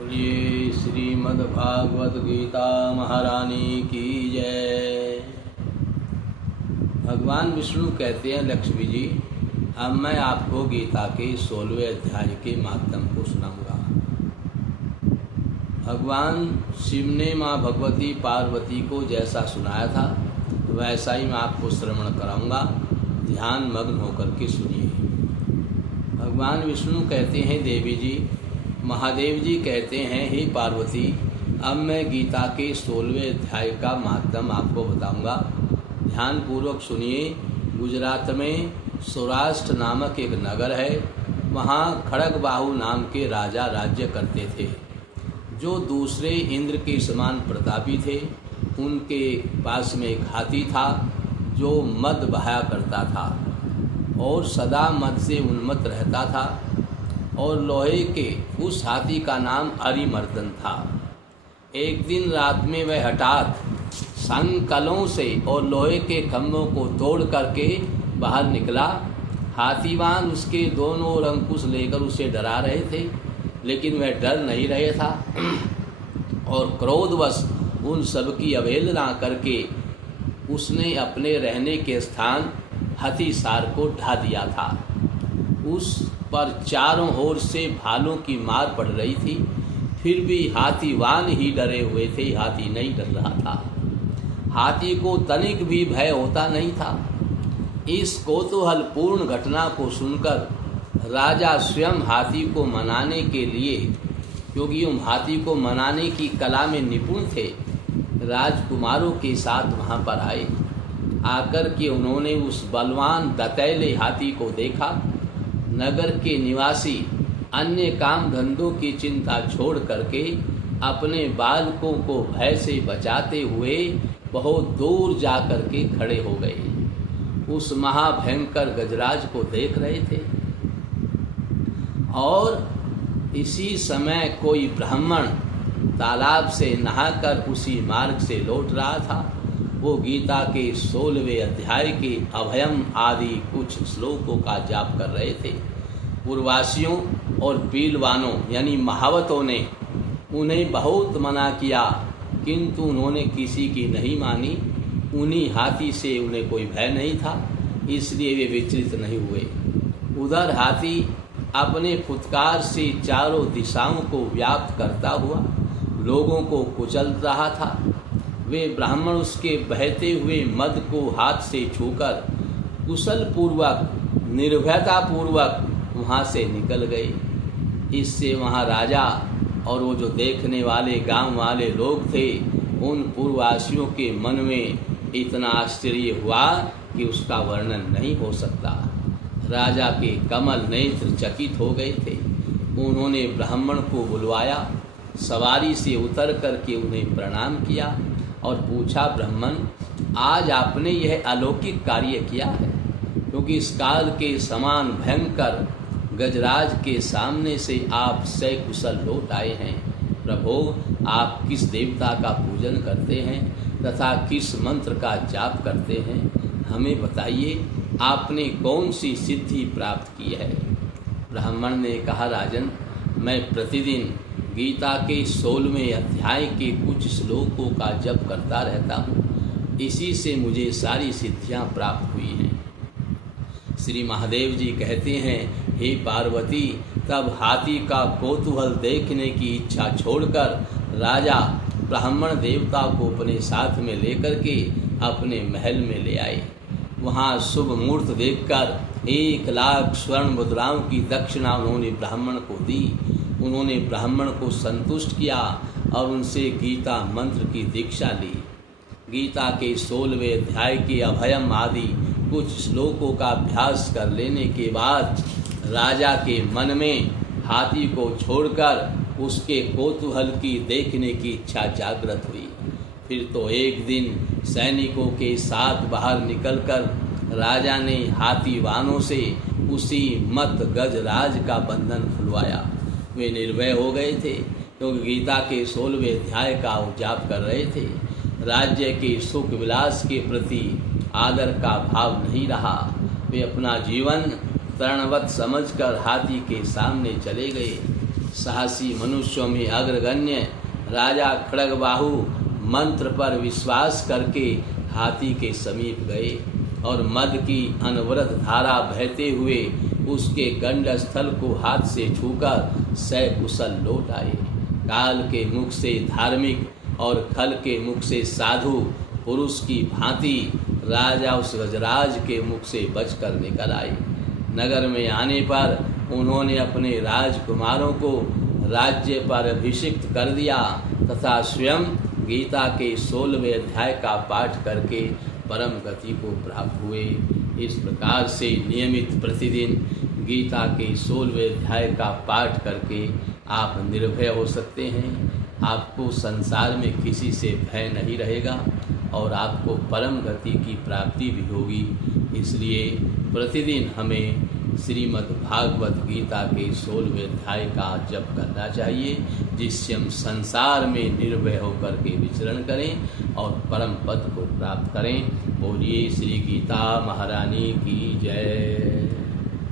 बोलिए श्रीमद् भागवत गीता महारानी की जय। भगवान विष्णु कहते हैं, लक्ष्मी जी अब मैं आपको गीता के 16वें अध्याय के माध्यम को सुनाऊंगा। भगवान शिव ने माँ भगवती पार्वती को जैसा सुनाया था वैसा ही मैं आपको श्रवण कराऊंगा। ध्यान मग्न होकर के सुनिए। भगवान विष्णु कहते हैं, देवी जी महादेव जी कहते हैं, हे पार्वती अब मैं गीता के 16वें अध्याय का माध्यम आपको बताऊंगा। ध्यान पूर्वक सुनिए। गुजरात में सौराष्ट्र नामक एक नगर है। वहाँ खड़गबाहु नाम के राजा राज्य करते थे, जो दूसरे इंद्र के समान प्रतापी थे। उनके पास में एक हाथी था जो मद बहाया करता था और सदा मद से उन्मत्त रहता था, और लोहे के उस हाथी का नाम अरिमर्दन था। एक दिन रात में वह हठात संकलों से और लोहे के खंभों को तोड़ करके बाहर निकला। हाथीवान उसके दोनों ओर अंकुश लेकर उसे डरा रहे थे, लेकिन वह डर नहीं रहे था और क्रोधवश उन सबकी अवहेलना करके उसने अपने रहने के स्थान हथीसार को ढा दिया था। उस पर चारों ओर से भालों की मार पड़ रही थी, फिर भी हाथीवान ही डरे हुए थे, हाथी नहीं डर रहा था। हाथी को तनिक भी भय होता नहीं था। इस कौतूहलपूर्ण घटना को सुनकर राजा स्वयं हाथी को मनाने के लिए, क्योंकि हम हाथी को मनाने की कला में निपुण थे, राजकुमारों के साथ वहां पर आए। आकर के उन्होंने उस बलवान दतैले हाथी को देखा। नगर के निवासी अन्य काम धंधों की चिंता छोड़ करके अपने बालकों को भय से बचाते हुए बहुत दूर जा कर के खड़े हो गए। उस महाभयंकर गजराज को देख रहे थे। और इसी समय कोई ब्राह्मण तालाब से नहाकर उसी मार्ग से लौट रहा था। वो गीता के 16वें अध्याय के अभयम आदि कुछ श्लोकों का जाप कर रहे थे। पूर्ववासियों और पीलवानों यानी महावतों ने उन्हें बहुत मना किया, किंतु उन्होंने किसी की नहीं मानी। उन्हीं हाथी से उन्हें कोई भय नहीं था, इसलिए वे विचलित नहीं हुए। उधर हाथी अपने फुत्कार से चारों दिशाओं को व्याप्त करता हुआ लोगों को कुचल रहा था। वे ब्राह्मण उसके बहते हुए मद को हाथ से छूकर कुशल पूर्वक निर्भयता पूर्वक वहाँ से निकल गए। इससे वहाँ राजा और वो जो देखने वाले गांव वाले लोग थे, उन पूर्ववासियों के मन में इतना आश्चर्य हुआ कि उसका वर्णन नहीं हो सकता। राजा के कमल नेत्र चकित हो गए थे। उन्होंने ब्राह्मण को बुलवाया, सवारी से उतर करके उन्हें प्रणाम किया और पूछा, ब्राह्मण आज आपने यह अलौकिक कार्य किया है, क्योंकि इस काल के समान भयंकर गजराज के सामने से आप सकुशल लौट आए हैं। प्रभु आप किस देवता का पूजन करते हैं तथा किस मंत्र का जाप करते हैं, हमें बताइए, आपने कौन सी सिद्धि प्राप्त की है। ब्राह्मण ने कहा, राजन मैं प्रतिदिन गीता के 16वें अध्याय के कुछ श्लोकों का जप करता रहता हूँ, इसी से मुझे सारी सिद्धियाँ प्राप्त हुई हैं। श्री महादेव जी कहते हैं, हे पार्वती तब हाथी का कौतूहल देखने की इच्छा छोड़कर राजा ब्राह्मण देवता को अपने साथ में लेकर के अपने महल में ले आए। वहाँ शुभ मुहूर्त देखकर 1,00,000 स्वर्ण मुद्राओं की दक्षिणा उन्होंने ब्राह्मण को दी। उन्होंने ब्राह्मण को संतुष्ट किया और उनसे गीता मंत्र की दीक्षा ली। गीता के 16वें अध्याय के अभयम आदि कुछ श्लोकों का अभ्यास कर लेने के बाद राजा के मन में हाथी को छोड़कर उसके कौतूहल की देखने की इच्छा जागृत हुई। फिर तो एक दिन सैनिकों के साथ बाहर निकलकर राजा ने हाथीवानों से उसी मत गजराज का बंधन खुलवाया। वे निर्भय हो गए थे, क्योंकि गीता के 16वें अध्याय का जाप कर रहे थे। राज्य के सुख विलास के प्रति आदर का भाव नहीं रहा। वे अपना जीवन तरणवत समझकर हाथी के सामने चले गए। साहसी मनुष्यों में अग्रगण्य राजा खड्गबाहु मंत्र पर विश्वास करके हाथी के समीप गए और मद की अनवरत धारा बहते हुए उसके गंडस्थल को हाथ से छूकर सकुशल लौट आए। काल के मुख से धार्मिक और खल के मुख से साधु पुरुष की भांति राजा उस गजराज के मुख से बचकर निकल आए। नगर में आने पर उन्होंने अपने राजकुमारों को राज्य पर अभिषिक्त कर दिया तथा स्वयं गीता के 16वें अध्याय का पाठ करके परम गति को प्राप्त हुए। इस प्रकार से नियमित प्रतिदिन गीता के 16वें अध्याय का पाठ करके आप निर्भय हो सकते हैं। आपको संसार में किसी से भय नहीं रहेगा और आपको परम गति की प्राप्ति भी होगी। इसलिए प्रतिदिन हमें श्रीमद् भागवत गीता के 16वें अध्याय का जप करना चाहिए, जिससे हम संसार में निर्भय होकर के विचरण करें और परम पद को प्राप्त करें। बोलिए श्री गीता महारानी की जय।